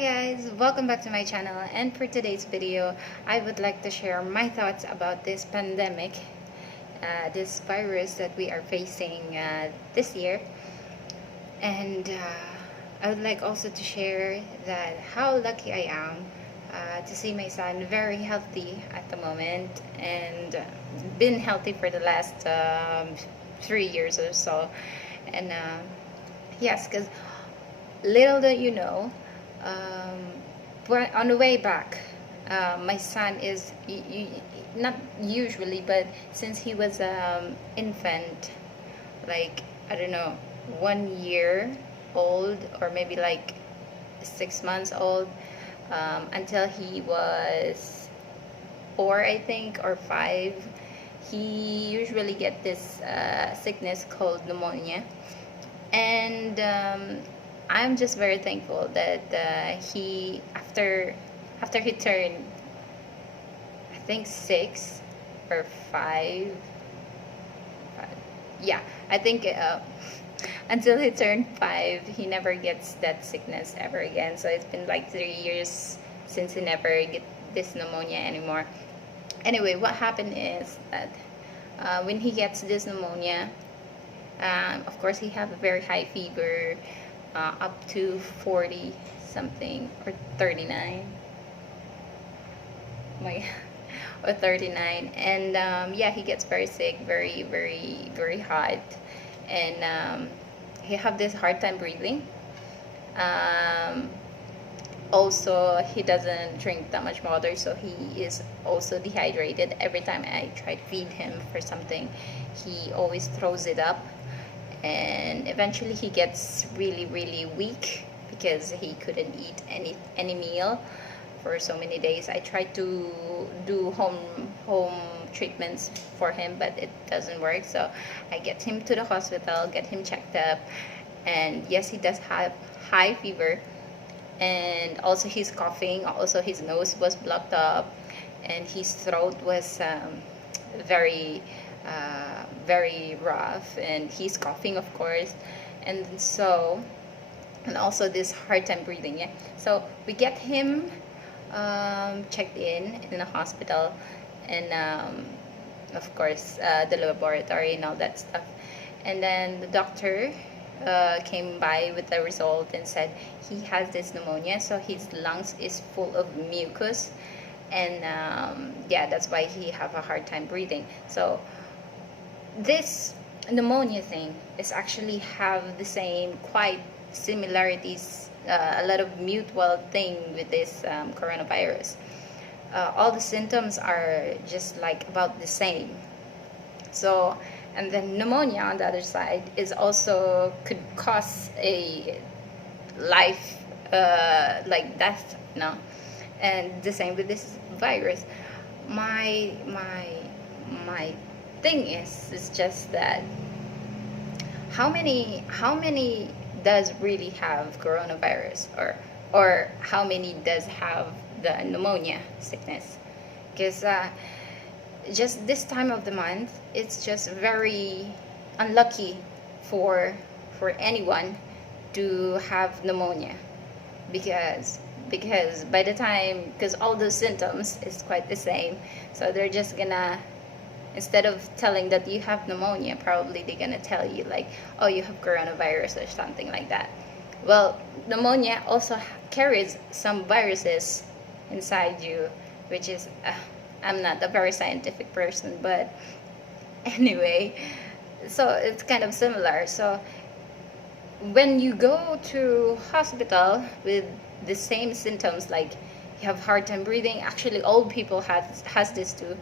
guys, welcome back to my channel, and for today's video I would like to share my thoughts about this pandemic, this virus that we are facing this year. And I would like also to share that how lucky I am to see my son very healthy at the moment, and been healthy for the last 3 years or so. And yes, because little do you know, on the way back, my son is not usually, but since he was infant, like, I don't know, 1 year old, or maybe like 6 months old, until he was 4, I think, or 5, he usually get this sickness called pneumonia. And I'm just very thankful that he after he turned, I think, 6 or 5, yeah, I think until he turned 5, he never gets that sickness ever again. So it's been like 3 years since he never get this pneumonia anymore. Anyway, what happened is that when he gets this pneumonia, of course he have a very high fever, up to 40 something, or 39, or 39. And yeah, he gets very sick, very very very hot, and he have this hard time breathing. Also, he doesn't drink that much water, so he is also dehydrated. Every time I try to feed him for something, he always throws it up, and eventually he gets really really weak because he couldn't eat any meal for so many days. I tried to do home treatments for him, but it doesn't work. So I get him to the hospital, get him checked up, and yes, he does have high fever, and also he's coughing. Also, his nose was blocked up, and his throat was very very rough, and he's coughing, of course. And so, and also this hard time breathing. Yeah, so we get him checked in a hospital, and of course the laboratory and all that stuff. And then the doctor came by with the result and said he has this pneumonia, so his lungs is full of mucus, and yeah, that's why he have a hard time breathing. So this pneumonia thing is actually have the same quite similarities, a lot of mutual thing with this coronavirus. All the symptoms are just like about the same. So, and then pneumonia on the other side is also could cause a life, like death, no? And the same with this virus. My thing is just that how many does really have coronavirus, or how many does have the pneumonia sickness? Because just this time of the month, it's just very unlucky for anyone to have pneumonia, because by the time, because all the symptoms is quite the same, so they're just gonna, instead of telling that you have pneumonia, probably they're gonna tell you like, oh, you have coronavirus or something like that. Well, pneumonia also carries some viruses inside you, which is I'm not a very scientific person, but anyway, so it's kind of similar. So when you go to hospital with the same symptoms, like you have hard time breathing, actually old people has this too,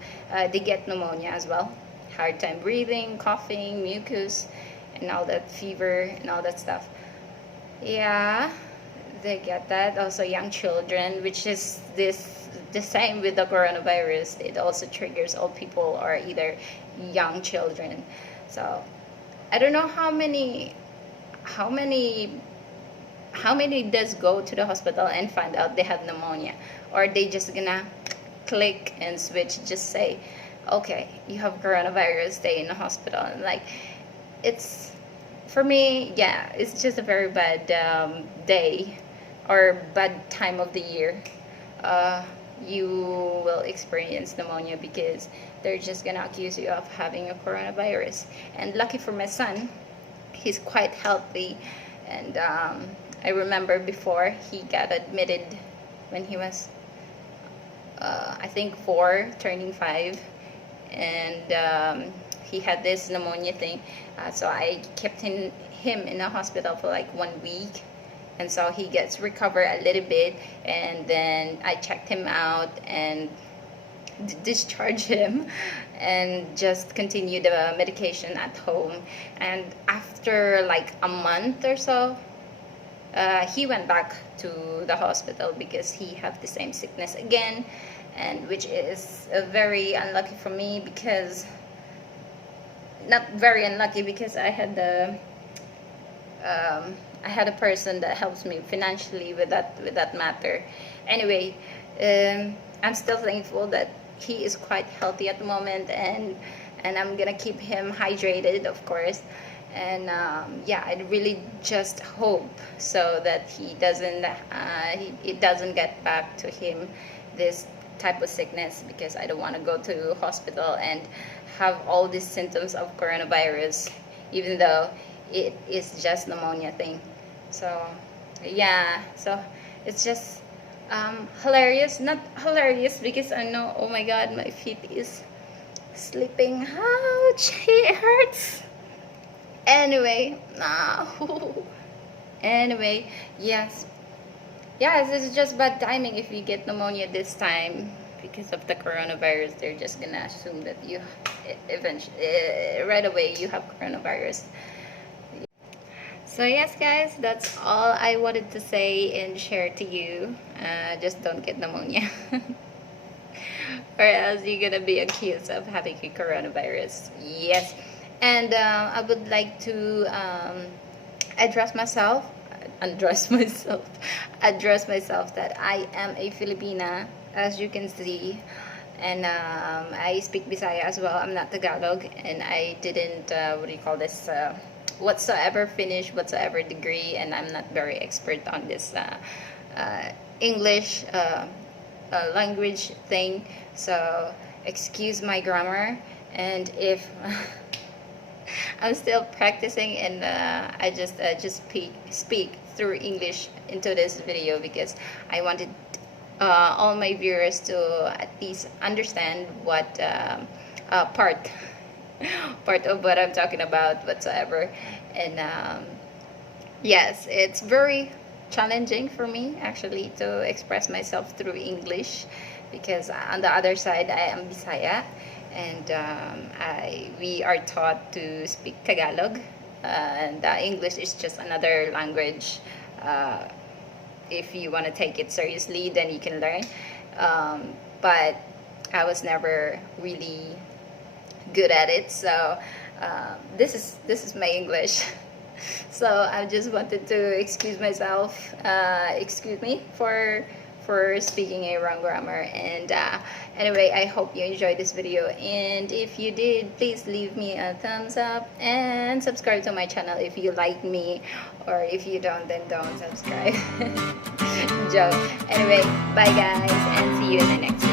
they get pneumonia as well, hard time breathing, coughing, mucus, and all that, fever and all that stuff. Yeah, they get that. Also young children, which is the same with the coronavirus, it also triggers old people or either young children. So I don't know how many does go to the hospital and find out they have pneumonia, or they just gonna click and switch, just say, okay, you have coronavirus, stay in the hospital. And like, it's, for me, yeah, it's just a very bad day or bad time of the year, you will experience pneumonia, because they're just gonna accuse you of having a coronavirus. And lucky for my son, he's quite healthy, and I remember before he got admitted when he was I think 4 turning 5, and he had this pneumonia thing, so I kept him in a hospital for like 1 week, and so he gets recovered a little bit, and then I checked him out and discharge him and just continue the medication at home. And after like a month or so, he went back to the hospital because he had the same sickness again, and which is very unlucky for me, because not very unlucky, because I had a person that helps me financially with that matter. Anyway, I'm still thankful that he is quite healthy at the moment, and I'm gonna keep him hydrated, of course. And yeah, I really just hope so that he doesn't it doesn't get back to him this type of sickness, because I don't want to go to hospital and have all these symptoms of coronavirus, even though it is just pneumonia thing. So yeah, so it's just hilarious. Not hilarious because I know, oh my god, my feet is slipping. Ouch, it hurts. Anyway, no. Anyway, yes, it's just bad timing if you get pneumonia this time because of the coronavirus. They're just gonna assume that you eventually right away you have coronavirus. So yes, guys, that's all I wanted to say and share to you. Just don't get pneumonia, or else you're gonna be accused of having a coronavirus. Yes. And I would like to address myself that I am a Filipina, as you can see, and I speak Bisaya as well. I'm not Tagalog, and I didn't finish whatsoever degree, and I'm not very expert on this English language thing, so excuse my grammar. And if I'm still practicing, and I just speak through English into this video, because I wanted all my viewers to at least understand what part of what I'm talking about whatsoever. And yes, it's very challenging for me actually to express myself through English, because on the other side I am Bisaya, and we are taught to speak Tagalog, and English is just another language. If you want to take it seriously, then you can learn, but I was never really good at it, so this is my English. So I just wanted to excuse myself, excuse me for speaking a wrong grammar. And anyway, I hope you enjoyed this video, and if you did, please leave me a thumbs up and subscribe to my channel if you like me, or if you don't, then don't subscribe. Joke. Anyway, bye guys, and see you in the next video.